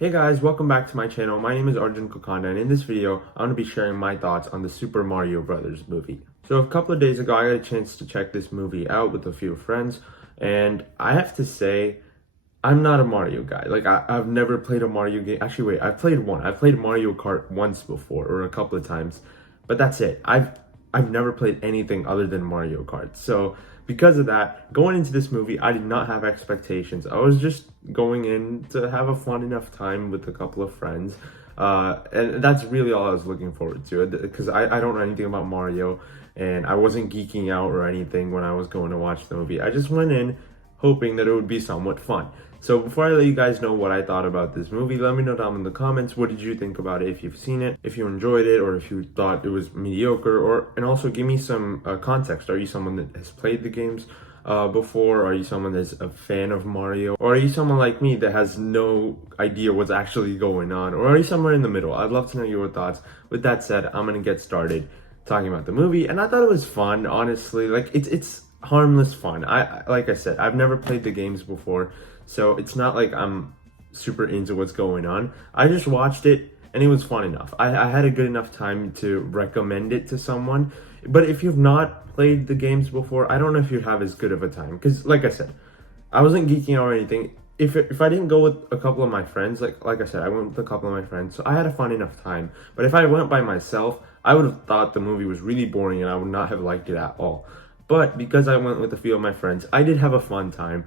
Hey guys, welcome back to my channel. My name is Arjun Kokanda, and in this video, I'm going to be sharing my thoughts on the Super Mario Brothers movie. So a couple of days ago, I got a chance to check this movie out with a few friends, and I have to say, I'm not a Mario guy. I've never played a Mario game. Actually, wait, I've played one. I've played Mario Kart once before, or a couple of times, but that's it. I've never played anything other than Mario Kart. So because of that, going into this movie, I did not have expectations. I was just going in to have a fun enough time with a couple of friends. And that's really all I was looking forward to, because I don't know anything about Mario, and I wasn't geeking out or anything when I was going to watch the movie. I just went in hoping that it would be somewhat fun. So before I let you guys know what I thought about this movie, let me know down in the comments, what did you think about it, if you've seen it, if you enjoyed it, or if you thought it was mediocre, and also give me some context. Are you someone that has played the games before? Are you someone that's a fan of Mario? Or are you someone like me that has no idea what's actually going on? Or are you somewhere in the middle? I'd love to know your thoughts. With that said, I'm gonna get started talking about the movie, and I thought it was fun, honestly. It's harmless fun. Like I said, I've never played the games before, so it's not like I'm super into what's going on. I just watched it and it was fun enough. I had a good enough time to recommend it to someone. But if you've not played the games before, I don't know if you'd have as good of a time, because like I said, I wasn't geeking out or anything. If I didn't go with a couple of my friends, like I said, I went with a couple of my friends, so I had a fun enough time. But if I went by myself, I would have thought the movie was really boring and I would not have liked it at all. But because I went with a few of my friends, I did have a fun time.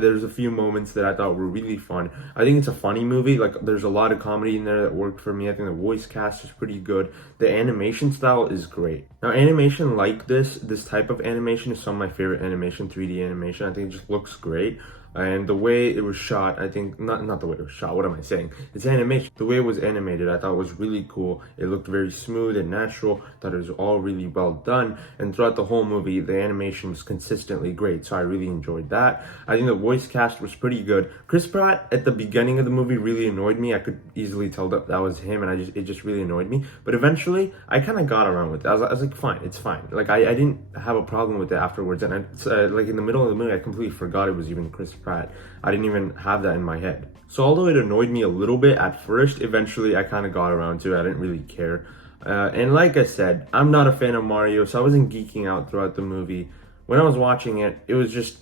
There's a few moments that I thought were really fun. I think it's a funny movie. Like, there's a lot of comedy in there that worked for me. I think the voice cast is pretty good. The animation style is great. Now, animation like this type of animation is some of my favorite animation, 3D animation. I think it just looks great. And the way it was shot, I think, not the way it was shot, what am I saying? It's animation. The way it was animated, I thought was really cool. It looked very smooth and natural. I thought it was all really well done. And throughout the whole movie, the animation was consistently great. So I really enjoyed that. I think the voice cast was pretty good. Chris Pratt at the beginning of the movie really annoyed me. I could easily tell that was him, and it just really annoyed me. But eventually, I kind of got around with it. I was like, fine, it's fine. Like, I didn't have a problem with it afterwards. And like in the middle of the movie, I completely forgot it was even Chris Pratt. I didn't even have that in my head. So although it annoyed me a little bit at first, eventually I kind of got around to it. I didn't really care. And like I said, I'm not a fan of Mario, so I wasn't geeking out throughout the movie. When I was watching it, it was just,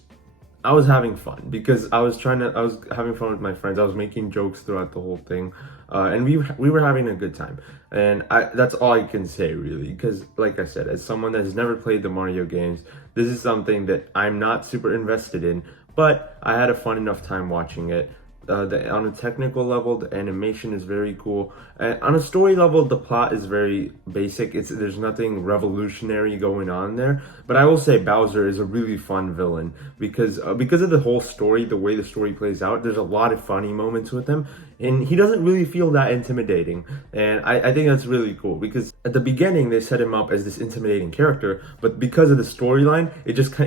I was having fun because I was having fun with my friends. I was making jokes throughout the whole thing. And we were having a good time. And that's all I can say, really, because like I said, as someone that has never played the Mario games, this is something that I'm not super invested in. But I had a fun enough time watching it. On a technical level, the animation is very cool. On a story level, the plot is very basic. There's nothing revolutionary going on there. But I will say Bowser is a really fun villain because of the whole story, the way the story plays out. There's a lot of funny moments with him, and he doesn't really feel that intimidating. And I think that's really cool because at the beginning they set him up as this intimidating character, but because of the storyline,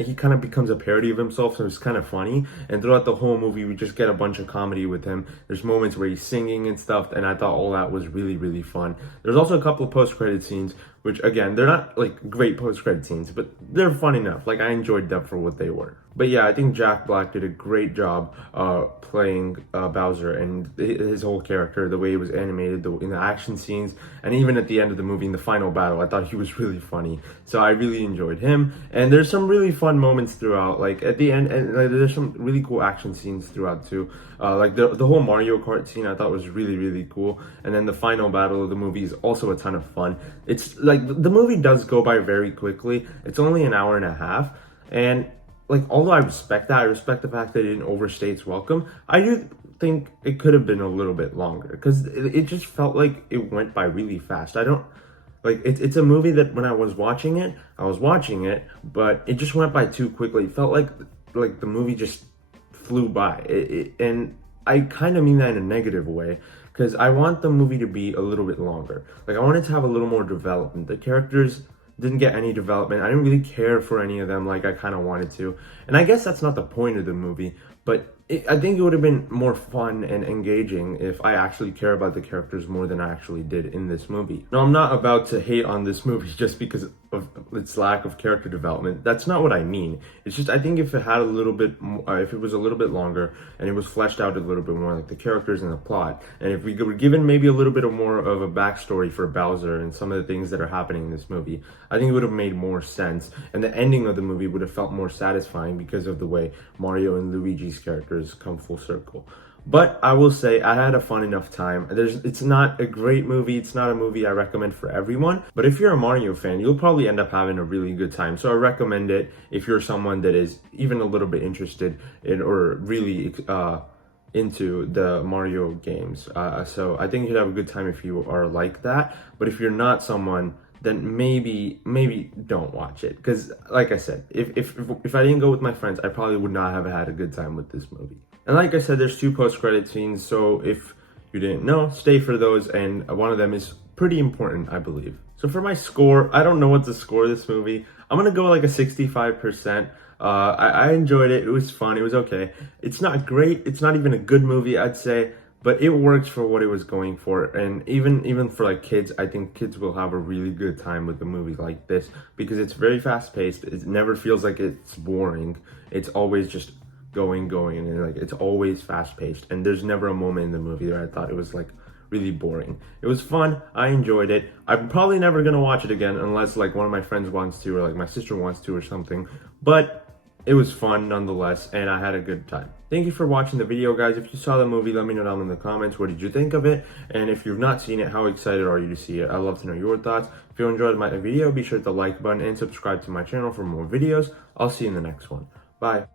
he kind of becomes a parody of himself, so it's kind of funny. And throughout the whole movie, we just get a bunch of comedy with him. There's moments where he's singing and stuff, and I thought all that was really, really fun. There's also a couple of post-credit scenes, which again, they're not like great post-credit scenes, but they're fun enough. Like, I enjoyed them for what they were. But yeah, I think Jack Black did a great job playing Bowser and his whole character, the way it was animated, in the action scenes, and even at the end of the movie in the final battle. I thought he was really funny. So I really enjoyed him. And there's some really fun moments throughout. Like at the end, and there's some really cool action scenes throughout too. Like the whole Mario Kart scene I thought was really, really cool. And then the final battle of the movie is also a ton of fun. It's like the movie does go by very quickly. It's only an hour and a half. And like, although I respect that, I respect the fact that it didn't overstay its welcome, I do think it could have been a little bit longer because it just felt like it went by really fast. I don't, like, it's a movie that when I was watching it, but it just went by too quickly. It felt like the movie just flew by. And I kind of mean that in a negative way because I want the movie to be a little bit longer. Like, I want it to have a little more development. The characters didn't get any development. I didn't really care for any of them like I kind of wanted to. And I guess that's not the point of the movie, but I think it would have been more fun and engaging if I actually care about the characters more than I actually did in this movie. Now, I'm not about to hate on this movie just because its lack of character development. That's not what I mean. It's just I think if it had a little bit, if it was a little bit longer and it was fleshed out a little bit more, like the characters and the plot, and if we were given maybe a little bit of more of a backstory for Bowser and some of the things that are happening in this movie, I think it would have made more sense, and the ending of the movie would have felt more satisfying because of the way Mario and Luigi's characters come full circle. But I will say I had a fun enough time. It's not a great movie. It's not a movie I recommend for everyone. But if you're a Mario fan, you'll probably end up having a really good time. So I recommend it if you're someone that is even a little bit interested in or really into the Mario games. So I think you'd have a good time if you are like that. But if you're not someone, then maybe don't watch it. Because like I said, if I didn't go with my friends, I probably would not have had a good time with this movie. And like I said, there's 2 post-credit scenes, so if you didn't know, stay for those, and one of them is pretty important, I believe. So for my score, I don't know what to score this movie. I'm gonna go like a 65%. I enjoyed it. It was fun. It was okay. It's not great. It's not even a good movie, I'd say, but it works for what it was going for. And even for like kids, I think kids will have a really good time with a movie like this because it's very fast-paced. It never feels like it's boring. It's always just going, and like it's always fast-paced, and there's never a moment in the movie where I thought it was like really boring. It was fun. I enjoyed it. I'm probably never gonna watch it again unless like one of my friends wants to or like my sister wants to or something, but it was fun nonetheless, and I had a good time. Thank you for watching the video, guys. If you saw the movie, let me know down in the comments, what did you think of it? And if you've not seen it, how excited are you to see it? I'd love to know your thoughts. If you enjoyed my video, be sure to like button and subscribe to my channel for more videos. I'll see you in the next one. Bye.